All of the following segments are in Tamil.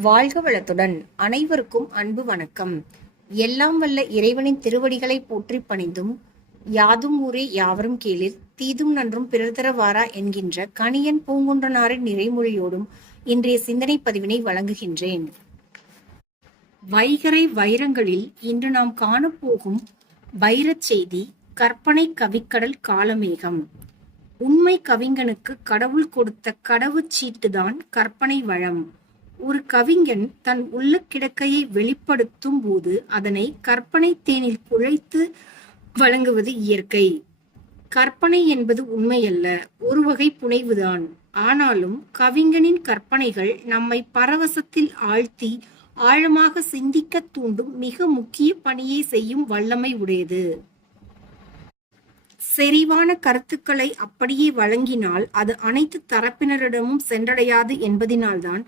வாழ்க வளத்துடன். அனைவருக்கும் அன்பு வணக்கம். எல்லாம் வல்ல இறைவனின் திருவடிகளை போற்றி பணிந்தும் யாதும் ஊரே யாவரும் கீழில் தீதும் நன்றும் பிறர் தரவாரா என்கின்ற கணியன் பூங்குன்றனாரின் நிறைமொழியோடும் இன்றைய சிந்தனை பதிவினை வழங்குகின்றேன். வைகரை வைரங்களில் இன்று நாம் காணப்போகும் வைரச் செய்தி கற்பனை கவிக்கடல் காலமேகம். உண்மை கவிஞனுக்கு கடவுள் கொடுத்த கடவுச்சீட்டுதான் கற்பனை வளம் ஒரு கவிஞன் தன் உள்ள கிடக்கையை வெளிப்படுத்தும் போது அதனை கற்பனை தேனில் குழைத்து வழங்குவது இயற்கை. கற்பனை என்பது உண்மையல்ல ஒரு வகை புனைவுதான். ஆனாலும் கவிஞனின் கற்பனைகள் நம்மை பரவசத்தில் ஆழ்த்தி ஆழமாக சிந்திக்க தூண்டும் மிக முக்கிய பணியை செய்யும் வல்லமை உடையது. செறிவான கருத்துக்களை அப்படியே வழங்கினால் அது அனைத்து தரப்பினரிடமும் சென்றடையாது என்பதினால்தான்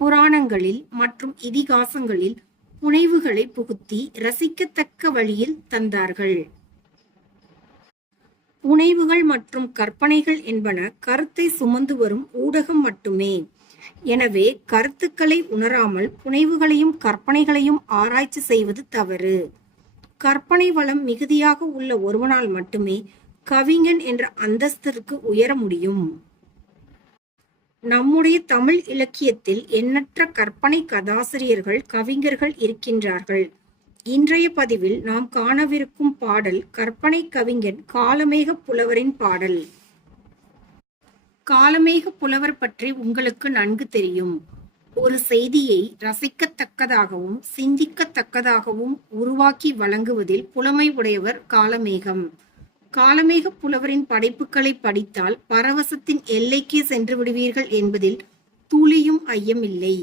புராணங்களில் மற்றும் இதிகாசங்களில் புனைவுகளை புகுத்தி ரசிக்கத்தக்க வழியில் தந்தார்கள். புனைவுகள் மற்றும் கற்பனைகள் என்பன கருத்தை சுமந்து வரும் ஊடகம் மட்டுமே. எனவே கருத்துக்களை உணராமல் புனைவுகளையும் கற்பனைகளையும் ஆராய்ச்சி செய்வது தவறு. கற்பனை வளம் மிகுதியாக உள்ள ஒருவனால் மட்டுமே கவிஞன் என்ற அந்தஸ்திற்கு உயர முடியும். நம்முடைய தமிழ் இலக்கியத்தில் எண்ணற்ற கற்பனை கதாசிரியர்கள் கவிஞர்கள் இருக்கின்றார்கள். இன்றைய பதிவில் நாம் காணவிருக்கும் பாடல் கற்பனை கவிஞன் காலமேக புலவரின் பாடல். காலமேக புலவர் பற்றி உங்களுக்கு நன்கு தெரியும். ஒரு செய்தியை ரசிக்கத்தக்கதாகவும் சிந்திக்கத்தக்கதாகவும் உருவாக்கி வழங்குவதில் புலமை உடையவர் காலமேகம். காலமேக புலவரின் படைப்புகளை படித்தால் பரவசத்தின் எல்லைக்கே சென்று விடுவீர்கள் என்பதில் துளியும் ஐயமில்லை.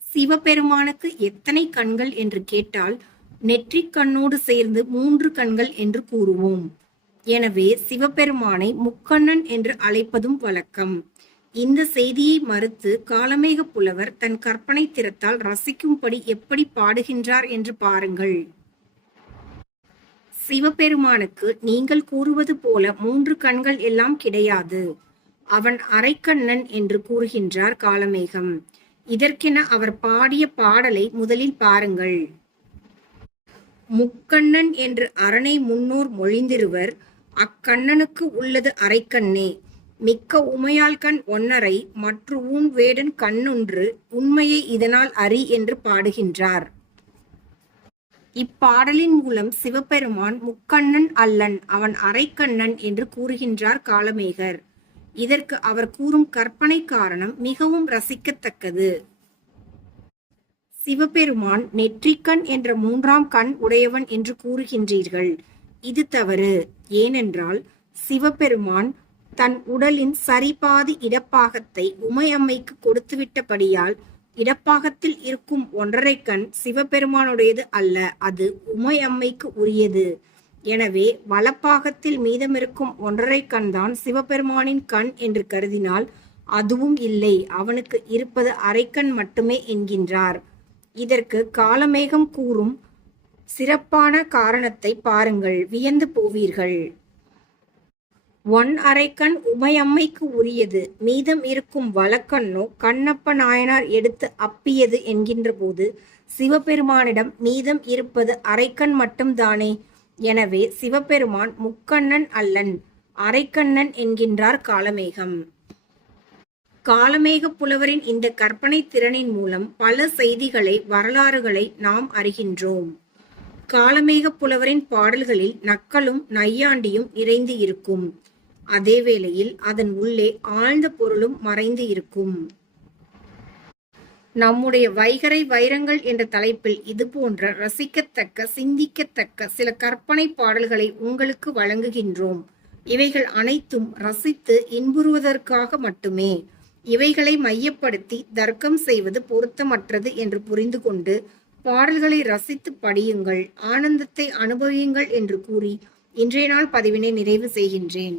சிவபெருமானுக்கு எத்தனை கண்கள் என்று கேட்டால் நெற்றிக் கண்ணோடு சேர்ந்து மூன்று கண்கள் என்று கூறுவோம். எனவே சிவபெருமானை முக்கண்ணன் என்று அழைப்பதும் வழக்கம். இந்த செய்தியை மறுத்து காலமேக புலவர் தன் கற்பனை திறத்தால் ரசிக்கும்படி எப்படி பாடுகின்றார் என்று பாருங்கள். சிவபெருமானுக்கு நீங்கள் கூறுவது போல மூன்று கண்கள் எல்லாம் கிடையாது. அவன் அரைக்கண்ணன் என்று கூறுகின்றார் காலமேகம். இதற்கென அவர் பாடிய பாடலை முதலில் பாருங்கள். முக்கண்ணன் என்று அரணை முன்னோர் மொழிந்திருவர் அக்கண்ணனுக்கு உள்ளது அரைக்கண்ணே. மிக்க உமையால் கண் ஒன்னரை மற்ற ஊன் வேடன் கண்ணொன்று உண்மையை இதனால் அறி என்று பாடுகின்றார். இப்பாடலின் மூலம் சிவபெருமான் முக்கண்ணன் அல்லன் அவன் அரைக்கண்ணன் என்று கூறுகின்றார் காலமேகர். இதற்கு அவர் கூறும் கற்பனை காரணம் மிகவும் ரசிக்கத்தக்கது. சிவபெருமான் நெற்றிக்கண் என்ற மூன்றாம் கண் உடையவன் என்று கூறுகின்றீர்கள். இது தவறு. ஏனென்றால் சிவபெருமான் தன் உடலின் சரிபாதி இடப்பாகத்தை உமையம்மைக்கு கொடுத்துவிட்டபடியால் இடப்பாகத்தில் இருக்கும் ஒன்றரை கண் சிவபெருமானுடையது அல்ல அது உமையம்மைக்கு உரியது. எனவே வலப்பாகத்தில் மீதமிருக்கும் ஒன்றரை கண் தான் சிவபெருமானின் கண் என்று கருதினால் அதுவும் இல்லை அவனுக்கு இருப்பது அரைக்கண் மட்டுமே என்கின்றார். இதற்கு காலமேகம் கூறும் சிறப்பான காரணத்தை பாருங்கள் வியந்து போவீர்கள். ஒன் அரைக்கண் உமையம்மைக்கு உரியது. மீதம் இருக்கும் வழக்கண்ணோ கண்ணப்ப நாயனார் எடுத்து அப்பியது என்கின்ற போது சிவபெருமானிடம் மீதம் இருப்பது அரைக்கண் மட்டும்தானே? எனவே சிவபெருமான் முக்கண்ணன் அல்லன் அரைக்கண்ணன் என்கின்றார் காலமேகம். காலமேக புலவரின் இந்த கற்பனை திறனின் மூலம் பல செய்திகளை வரலாறுகளை நாம் அறிகின்றோம். காலமேக புலவரின் பாடல்களில் நக்கலும் நையாண்டியும் நிறைந்து இருக்கும். அதே வேளையில் அதன் உள்ளே ஆழ்ந்த பொருளும் மறைந்து இருக்கும். நம்முடைய வைகரை வைரங்கள் என்ற தலைப்பில் இது போன்ற ரசிக்கத்தக்க சிந்திக்கத்தக்க சில கற்பனை பாடல்களை உங்களுக்கு வழங்குகின்றோம். இவைகள் அனைத்தும் ரசித்து இன்புறுவதற்காக மட்டுமே. இவைகளை மையப்படுத்தி தர்க்கம் செய்வது பொருத்தமற்றது என்று புரிந்து கொண்டு பாடல்களை ரசித்து படியுங்கள் ஆனந்தத்தை அனுபவியுங்கள் என்று கூறி இன்றைய நாள் பதிவினை நிறைவு செய்கின்றேன்.